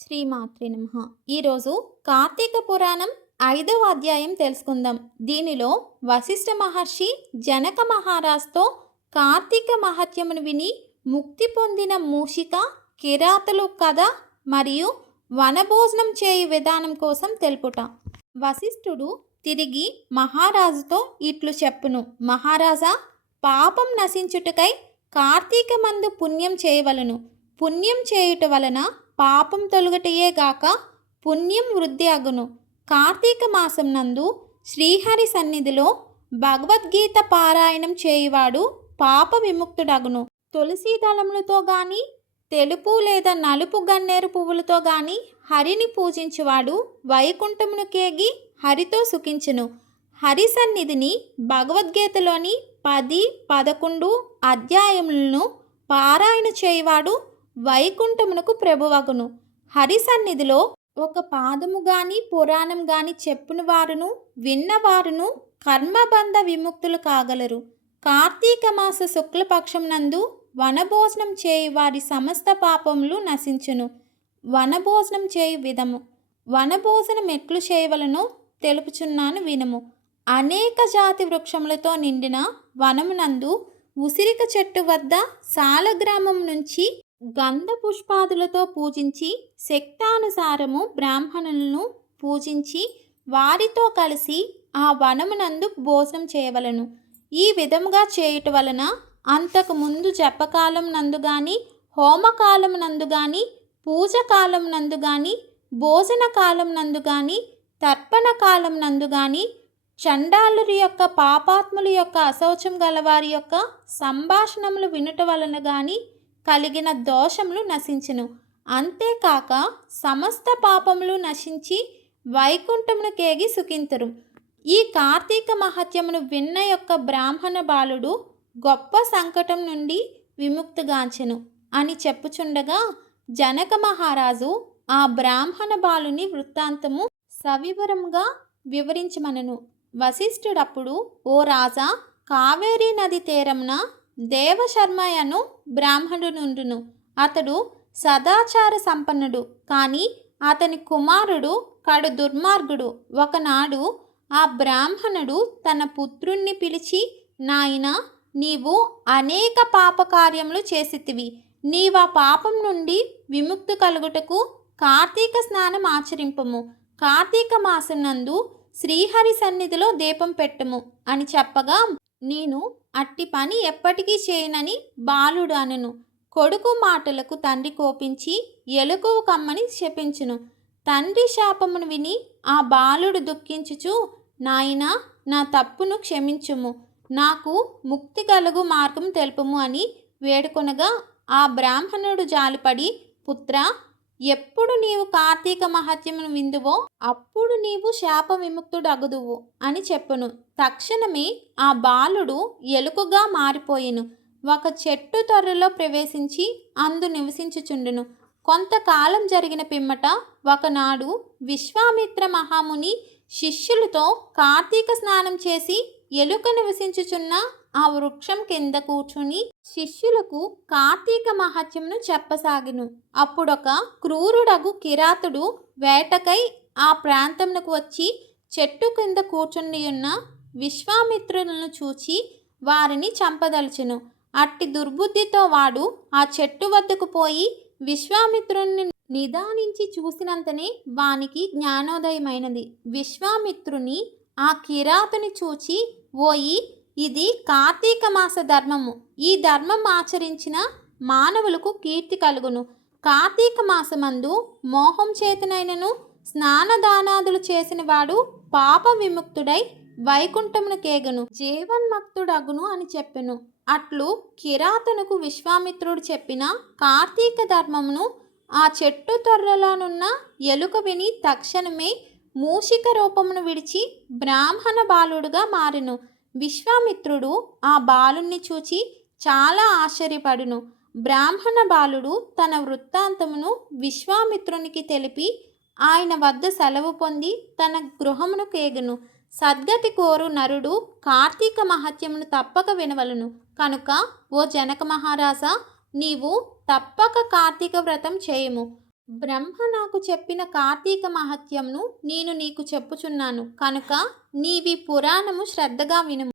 శ్రీమాత్రే నమః. ఈరోజు కార్తీక పురాణం 5వ అధ్యాయం తెలుసుకుందాం. దీనిలో వశిష్ఠ మహర్షి జనక మహారాజుతో కార్తీక మహత్యమును విని ముక్తి పొందిన మూషిక కిరాతులు కథ మరియు వనభోజనం చేయు విధానం కోసం తెలుపుట. వశిష్ఠుడు తిరిగి మహారాజుతో ఇట్లు చెప్పును: మహారాజా, పాపం నశించుటకై కార్తీక మందు పుణ్యం చేయవలను. పుణ్యం చేయుట వలన పాపం తొలగటయే గాక పుణ్యం వృద్ధి అగును. కార్తీక మాసం నందు శ్రీహరి సన్నిధిలో భగవద్గీత పారాయణం చేయువాడు పాప విముక్తుడగును. తులసి దళములతో గాని తెలుపు లేదా నలుపు గన్నేరు పువ్వులతో గాని హరిని పూజించువాడు వైకుంఠమును కేగి హరితో సుఖించును. హరి సన్నిధిని భగవద్గీతలోని 10, 11 అధ్యాయములను పారాయణ చేయువాడు వైకుంఠమునకు ప్రభువగును. హరి సన్నిధిలో ఒక పాదము గాని పురాణం గాని చెప్పుని వారును విన్నవారును కర్మబంధ విముక్తులు కాగలరు. కార్తీక మాస శుక్లపక్షం నందు వనభోజనం చేయు వారి సమస్త పాపములు నశించును. వనభోజనం చేయు విధము. వనభోజనం ఎట్లు చేయవలనో తెలుపుచున్నాను వినుము. అనేక జాతి వృక్షములతో నిండిన వనమునందు ఉసిరిక చెట్టు వద్ద సాలగ్రామం నుంచి గంధ పుష్పాదులతో పూజించి శక్తానుసారము బ్రాహ్మణులను పూజించి వారితో కలిసి ఆ వనమునందు భోజనం చేయవలను. ఈ విధముగా చేయుట వలన అంతకు ముందు జపకాలం నందు గాని హోమకాలం నందు గాని పూజకాలం నందు గాని భోజన కాలం నందు గాని తర్పణ కాలం నందు గాని చండాలురి యొక్క పాపాత్ముల యొక్క అశౌచం గలవారి యొక్క సంభాషణములు వినుట వలన గాని కలిగిన దోషములు నశించును. అంతేకాక సమస్త పాపములు నశించి వైకుంఠమును కేగి సుఖింతురు. ఈ కార్తీక మహత్యమును విన్న యొక్క బ్రాహ్మణ బాలుడు గొప్ప సంకటం నుండి విముక్తిగాంచెను అని చెప్పుచుండగా జనక మహారాజు ఆ బ్రాహ్మణ బాలుని వృత్తాంతము సవివరంగా వివరించమనెను. వశిష్ఠుడప్పుడు, ఓ రాజా, కావేరీ నది తీరమున దేవశర్మయను బ్రాహ్మణుడుండును. అతడు సదాచార సంపన్నుడు, కానీ అతని కుమారుడు కడు దుర్మార్గుడు. ఒకనాడు ఆ బ్రాహ్మణుడు తన పుత్రుణ్ణి పిలిచి, నాయనా, నీవు అనేక పాపకార్యములు చేసితివి. నీవా పాపం నుండి విముక్తి కలుగుటకు కార్తీక స్నానం ఆచరింపము. కార్తీక మాసం నందు శ్రీహరి సన్నిధిలో దీపం పెట్టుము అని చెప్పగా, నేను అట్టి పని ఎప్పటికీ చేయనని బాలుడు అనెను. కొడుకు మాటలకు తండ్రి కోపించి ఎలుకవు కమ్మని శపించును. తండ్రి శాపమును విని ఆ బాలుడు దుఃఖించుచు, నాయనా, నా తప్పును క్షమించుము, నాకు ముక్తి కలుగు మార్గం తెలుపుము అని వేడుకొనగా, ఆ బ్రాహ్మణుడు జాలిపడి, పుత్రా, ఎప్పుడు నీవు కార్తీక మహత్యమును విందువో అప్పుడు నీవు శాప విముక్తుడగుదువు అని చెప్పును. తక్షణమే ఆ బాలుడు ఎలుకగా మారిపోయెను. ఒక చెట్టు తొర్రలో ప్రవేశించి అందు నివసించుచుండును. కొంతకాలం జరిగిన పిమ్మట ఒకనాడు విశ్వామిత్ర మహాముని శిష్యులతో కార్తీక స్నానం చేసి ఎలుక నివసించుచున్న ఆ వృక్షం కింద కూర్చుని శిష్యులకు కార్తీక మహత్యమును చెప్పసాగిను. అప్పుడొక క్రూరుడగు కిరాతుడు వేటకై ఆ ప్రాంతమునకు వచ్చి చెట్టు కింద కూర్చుని ఉన్న విశ్వామిత్రులను చూచి వారిని చంపదలుచును. అట్టి దుర్బుద్ధితో వాడు ఆ చెట్టు వద్దకు పోయి విశ్వామిత్రుని నిదానించి చూసినంతనే వానికి జ్ఞానోదయమైనది. విశ్వామిత్రుని ఆ కిరాతుని చూచి, ఓయి, ఇది కార్తీక మాస ధర్మము. ఈ ధర్మం ఆచరించిన మానవులకు కీర్తి కలుగును. కార్తీక మాసమందు మోహం చేతనైనను స్నానదానాదులు చేసిన వాడు పాప విముక్తుడై వైకుంఠమును కేగను, జీవన్ముక్తుడగును అని చెప్పెను. అట్లు కిరాతనుకు విశ్వామిత్రుడు చెప్పిన కార్తీక ధర్మమును ఆ చెట్టు తొర్రలోనున్న ఎలుక విని తక్షణమే మూషిక రూపమును విడిచి బ్రాహ్మణ బాలుడుగా మారెను. విశ్వామిత్రుడు ఆ బాలుణ్ణి చూచి చాలా ఆశ్చర్యపడును. బ్రాహ్మణ బాలుడు తన వృత్తాంతమును విశ్వామిత్రునికి తెలిపి ఆయన వద్ద సెలవు పొంది తన గృహమును కేగను. సద్గతి కోరు నరుడు కార్తీక మహత్యమును తప్పక వినవలను. కనుక ఓ జనక మహారాజా, నీవు తప్పక కార్తీక వ్రతం చేయము. బ్రహ్మ నాకు చెప్పిన కార్తీక మహత్యంను నేను నీకు చెప్పుచున్నాను కనుక నీవి పురాణము శ్రద్ధగా వినుము.